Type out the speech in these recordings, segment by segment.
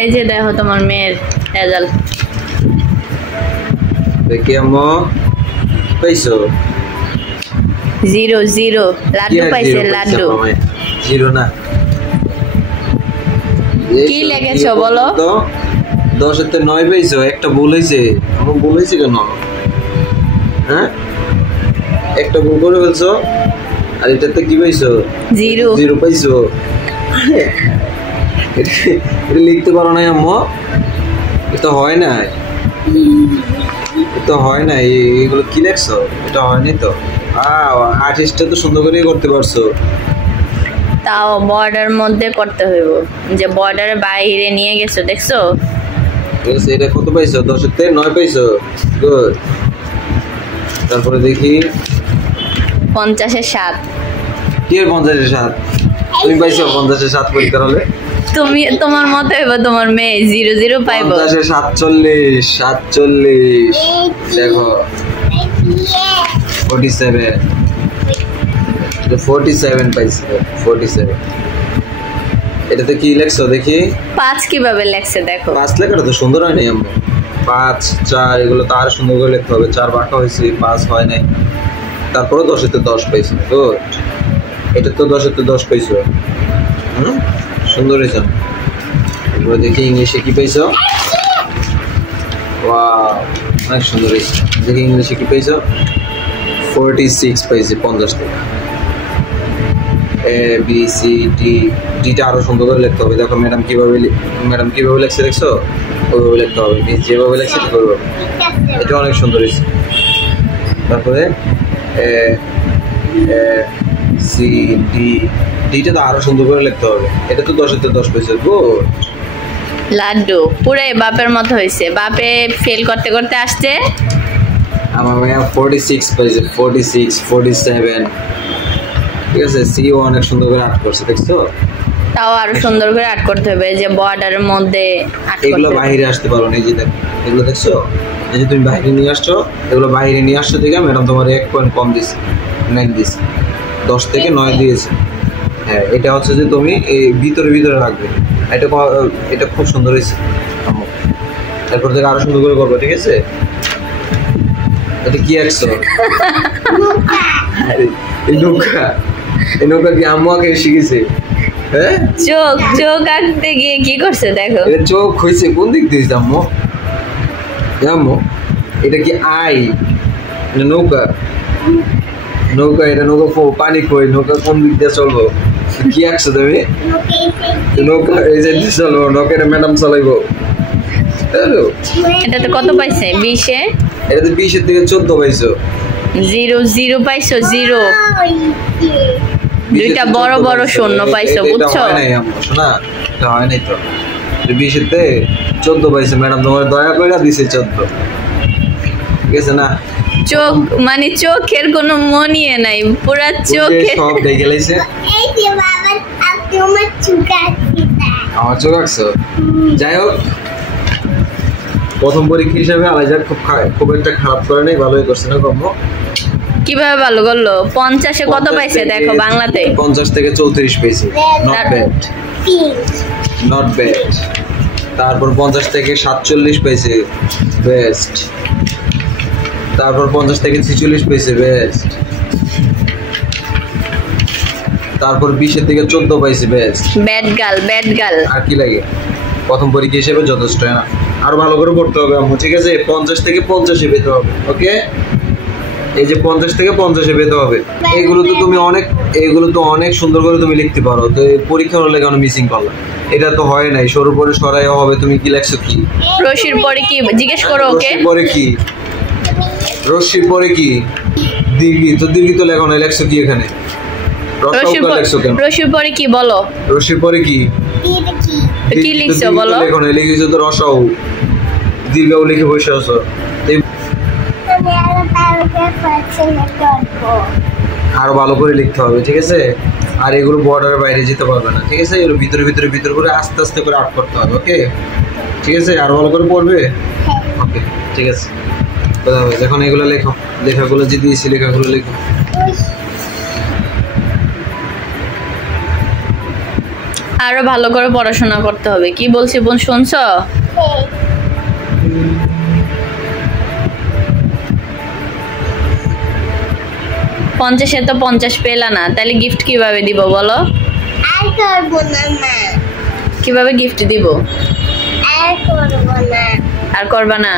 এই যে দেখো তোমার মেয়ের রেজাল্ট দেখি আম্মু পাইছো 0 0 লাড্ডু পাইছে লাড্ডু জিরো না কি লেগেছো বলো 10 এর 9 পাইছো একটা ভুল হইছে আমি ভুল হইছে কেন হ্যাঁ একটা ভুল করে ফেলছো আর এটাতে কি পাইছো 0 পাইছো এটা লিখতে পারো না আম্মু এটা হয় না এটা হয় না এগুলো কি লেখছো এটা হয়নি তো আর্টিস্টটা তো সুন্দর করে করতে পারছো তাও বর্ডার মধ্যে করতে হইব যে বর্ডারের বাইরে নিয়ে গেছো দেখছো এটা কত পাইছো 10 এর 9 পাইছো গুড তারপরে দেখি 50 এর 7 কি 50 এর 7 তুমি পাইছো 50 এর 7 পরীক্ষা হলে তুমি তোমার মত হইব তোমার মেয়ে 0 0 পাইবো 50 এর 47 দেখো 47 47 পাইছে 47 এটাতে কি লেখছো দেখি 5 কিভাবে লেখছে দেখো 5 লেখাটা তো সুন্দর হয় নাই আম্মু 5 4 এগুলো তো আর সুন্দর করে লিখতে হবে 4 বাঁকা হয়েছে 5 হয় নাই তারপরে 10 এতে 10 পাইছো গুড এটা তো 10 এতে 10 পাইছো সুন্দর হয়েছে এবার দেখি ইংলিশে কি পাইছো ওয়াও অনেক সুন্দর হয়েছে দেখি ইংলিশে কি পাইছো 46 পাইছে 50 থেকে A B C D ডিটা আরো সুন্দর করে লিখতে হবে দেখো ম্যাডাম কিভাবে লিখছে দেখছো ওইভাবে লিখতে হবে যেভাবে লিখছে ওইভাবে এটা অনেক সুন্দর হয়েছে তারপরে A C D ডিটা তো আরো সুন্দর করে লিখতে হবে এটা তো 10 এর 10 পাইছে গুড লাড্ডু পুরো বাপের মতো হইছে বাপে ফেল করতে করতে আসছে আমার মেয়ে 46 পাইছে 46 47 ঠিক আছে সিও অনেক সুন্দর করে আর্ট করছে দেখছো তাও আরো সুন্দর করে আর্ট করতে হবে যে বর্ডারের মধ্যে আর্ট করতে এগুলো বাইরে আসতে পারো না এই যে দেখো এগুলো দেখছো এই যে তুমি বাইরে নিয়ে আসছো এগুলো বাইরে নিয়ে আসছো দেখে ম্যাডাম তোমার 1 পয়েন্ট কম দিছে 9 দিছে 10 থেকে 9 দিয়েছে হ্যাঁ এটা হচ্ছে যে তুমি এই ভিতরে রাখবে এটা খুব সুন্দর হয়েছে তারপর থেকে আরো সুন্দর করে করবে ঠিক আছে এটা কি আঁকছো এই নৌকা কি আম্মু আঁকে শিখেছে হ্যাঁ চোখ আঁকতে গিয়ে কি করছে দেখো এটা চোখ হয়েছে কোন দিক দিয়ে আম্মু এটা কি আই এটা নৌকা এটা নৌকা পানি কই নৌকা কোন দিক দিয়ে চলবো কি আঁকছো তুমি নৌকা এই যে চলবো নৌকা ম্যাডাম চালাইবো এটাতে কত পাইছে 20 এ এটাতে 20 এর থেকে 14 পাইছো 0 পাইছো 0 দুইটা বড় বড় শূন্য পাইছো বুঝছো এটা হয় নাই আম্মু শোনা এটা হয় নাই তো 20 এর থেকে 14 পাইছো ম্যাডাম তোমার দয়া কইরা দিছে 14 ঠিক আছে না চোখ মানে চোখের কোনো মনিয়ে নাই পুরা চোখে সব দেখে লাইছে এই যে বাবা তোমার চোখ আছে আমার চোখ আঁকছো যাই হোক প্রথম পরীক্ষা হিসাবে আলাইজা খুব একটা খারাপ করে নাই ভালোই করছে না কম্ম কিভাবে ভালো করলো 50 এ কত পাইছে দেখো বাংলাতে 50 থেকে 34 পাইছে নট ব্যাড তারপর 50 থেকে 47 পাইছে বেস্ট তারপর 50 থেকে 46 পাইছে বেস্ট তারপর 20 এর থেকে 14 পাইছে বেস্ট ব্যাড গার্ল আর কি লাগে প্রথম পরীক্ষা হিসেবে যথেষ্ট না আরো ভালো করে পড়তে হবে আম্মু ঠিক আছে 50 থেকে 50 এ পেতে হবে ওকে এই যে 50 থেকে 50 এ পেতে হবে এগুলো তো অনেক সুন্দর করে তুমি লিখতে পারো তো পরীক্ষা হলে কেন মিসিং করলা এটা তো হয় নাই সরু পরে সরাই হবে তুমি কি লেখছো কি রশির পরে কি জিজ্ঞেস করো ওকে রশির পরে কি দীর্ঘি তো লেখো না লেখছো কি এখানে রশির পরে কি বলো রশির পরে কি কি লিখছো বলো লেখো না লিখেছো তো রসাও দীর্ঘও লিখে বসে আছো আরো ভালো করে লিখতে হবে ঠিক আছে আর এগুলো বর্ডারের বাইরে যেতে পারবে না ঠিক আছে এগুলো ভিতরে করে আস্তে আস্তে করে আর্ট করতে হবে ওকে ঠিক আছে আরো ভালো করে পড়বে ওকে ঠিক আছে এখন এগুলো লেখাগুলো যে দিয়েছি লেখাগুলো লেখো আরো ভালো করে পড়াশোনা করতে হবে। কি বলছি বোন, শুনছো? হ্যাঁ। 50-এ তো 50 পেলা না, তাহলে গিফট কিভাবে দিব বলো? আর করবো না মা, কিভাবে গিফট দিব? আর করবো না, আর করবা না?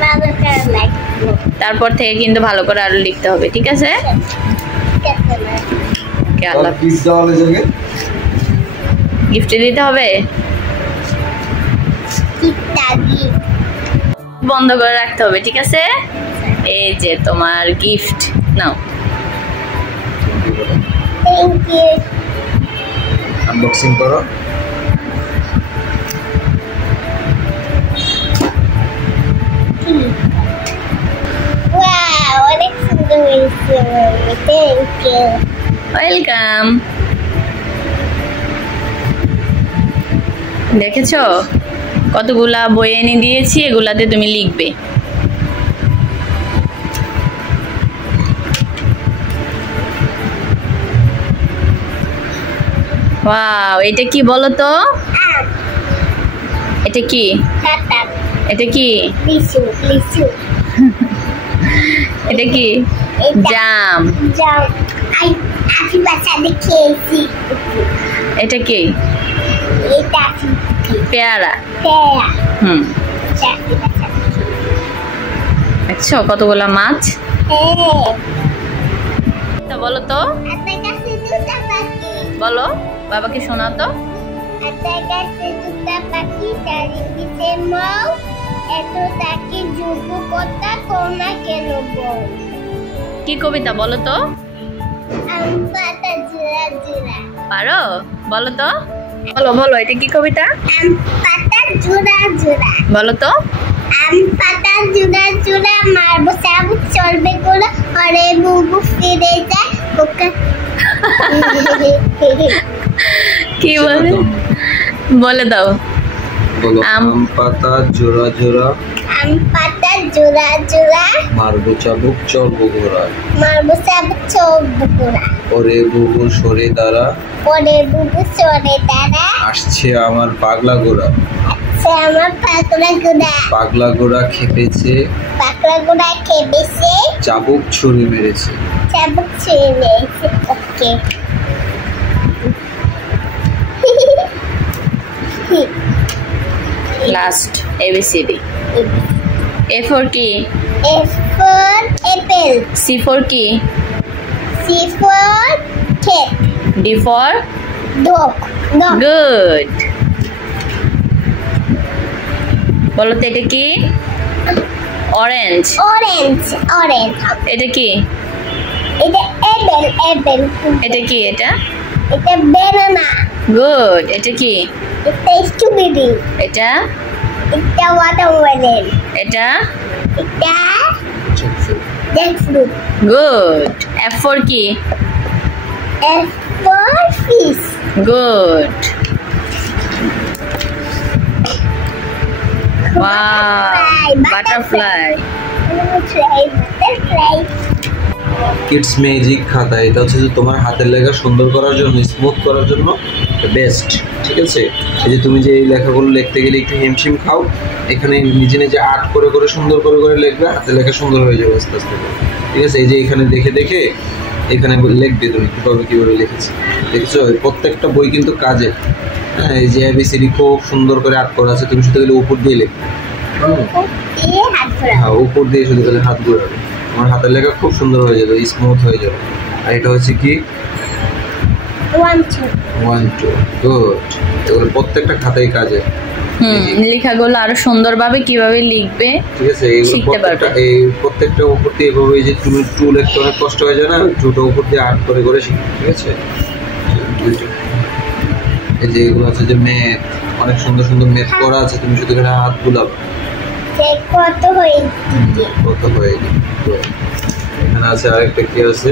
বাবা কার লাগবে। তারপর থেকে কিন্তু ভালো করে আরো লিখতে হবে, ঠিক আছে? ঠিক আছে মা। ওকে, আল্লাহ হাফেজ। পিস দাও জায়গায় গিফট দিতে হবে, ইত্যাদি। বন্ধ করে রাখতে হবে, ঠিক আছে? এই যে তোমার গিফট, নাও। Thank you. আনবক্সিং করো। ওয়াও, অনেক সুন্দর হয়েছে। Thank you. ওয়েলকাম। দেখেছো কতগুলা বই এনে দিয়েছি, এগুলাতে তুমি লিখবে। ওয়াও, এটা কি বলো তো? এটা কি? টাটা। এটা কি? লিচু, লিচু। এটা কি? এটা জাম। যাও। আফি বাচ্চাদের খেয়েছি। এটা কি? এটা আফি পেয়ারা। পেয়ারা। হুম, এটা আফি বাচ্চাদের। দেখছো কতগুলা মাছ। হ্যাঁ। তা বলো তো, আপনার কাছে দুটা পাখি। বলো, বাবাকে শোনাও তো। আপনার কাছে দুটা পাখি, তার ইংলিশে মাও। এত তাকে যোগ্য কথা কোনা কেন বল? কি কবিতা বলো তো? আম পাতা জোড়া জোড়া। পারো? বলো তো। বলো বলো, এটা কি কবিতা? আম পাতা জোড়া জোড়া। বলো তো। আম পাতা জোড়া জোড়া, মারবো চাবুক চলবে গোলা, পরে বুবু ফিরে যায় ওকে। কি বলে? বলে দাও। বলো। আম আম পাতা জোড়া জোড়া, আম পাতা জোড়া জোড়া, মারবো চাবুক চলবো ঘোড়া, মারবো চাবুক চলবে গোলা, ওরে বুবু সরে দাঁড়া, পরে বুবু চলে দাঁড়া, আসছে আমার পাগলা ঘোড়া, সে আমার পাকড়া গোড়া, পাগলা ঘোড়া খেপেছে, পাকড়া গোড়া খেপেছে, চাবুক ছুরি মেরেছে। চাবুক ছুঁয়ে নিয়েছে। Okay. Last A B C D. A for কি? F for apple. C for কি? C for cat. D for Dog. Dog. Good. বলো তো, এটা কি? অরেঞ্জ। Orange. Orange. এটা কি? এটা apple. Apple. এটা কি? এটা এটা banana. গুড। এটা কি? এটা strawberry. এটা এটা watermelon. এটা এটা jackfruit. গুড। এফ ফর কি? F for fish. Good. Wow, butterfly. Butterfly. Kids magic খাতা, এটা হচ্ছে যে তোমার হাতের লেখা সুন্দর করার জন্য, স্মুথ করার জন্য বেস্ট। ঠিক আছে, এই যে তুমি যে এই লেখাগুলো লিখতে গেলে একটু হিমশিম খাও, এখানে নিজে নিজে আর্ট করে করে সুন্দর করে করে লিখবে, হাতের লেখা সুন্দর হয়ে যাবে আস্তে আস্তে। ঠিক আছে, এই যে এখানে দেখে দেখে এখানে লিখবে তুমি কীভাবে কীভাবে লিখেছি, দেখেছো? প্রত্যেকটা বই কিন্তু কাজে। হ্যাঁ, এই যে এবিসিডি খুব সুন্দর করে আর্ট করা আছে, তুমি শুধু গেলে উপর দিয়ে লিখবে। হ্যাঁ, উপর দিয়ে শুধু গেলে হাত ঘোরাবে, আমার হাতের লেখা খুব সুন্দর হয়ে যাবে, স্মুথ হয়ে যাবে। আর এটা হচ্ছে কি? 1 2 1 2 গুড। এগুলো প্রত্যেকটা খাতায় কাজে। লেখাগুলো আরো সুন্দরভাবে কিভাবে লিখবে ঠিক আছে, এইগুলো শিখতে পারবে। এই প্রত্যেকটা উপর দিয়ে এভাবে, এই যে তুমি টু লিখতে অনেক কষ্ট হয়ে যায় না, টুটা উপর দিয়ে আর্ট করে করে শিখবে। ঠিক আছে, এই যে এগুলো আছে যে ম্যাথ, অনেক সুন্দর সুন্দর ম্যাথ করা আছে, তুমি শুধু এখানে হাত বুলাবে, কত হয়েছে? কত হয়ে যাবে। তো এখানে আছে আরেকটা কি আছে,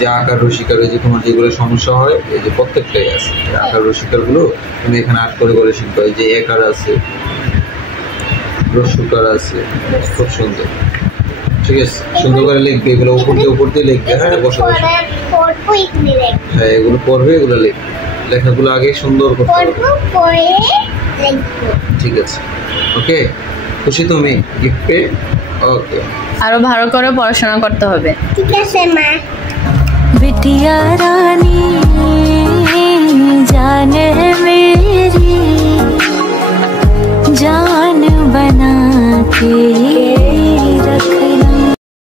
যে আকার রসিকার, এই যে তোমার যেগুলো সমস্যা হয়, এই যে প্রত্যেকটাই আছে আকার রসিকার গুলো, তুমি এখানে আর্ট করে করে শিখবে। এই যে একার আছে, রসুকার আছে, খুব সুন্দর। ঠিক আছে, সুন্দর করে লিখবে, এগুলো উপর দিয়ে লিখবে। হ্যাঁ, বসে বসে হ্যাঁ, এগুলো পড়বে, এগুলো লিখবে, লেখাগুলো আগে সুন্দর করতে হবে। ঠিক আছে, ওকে, খুশি তুমি গিফট পেয়ে? ওকে, আরো ভালো করে পড়াশোনা করতে হবে। ঠিক আছে মা। बिटिया रानी जाने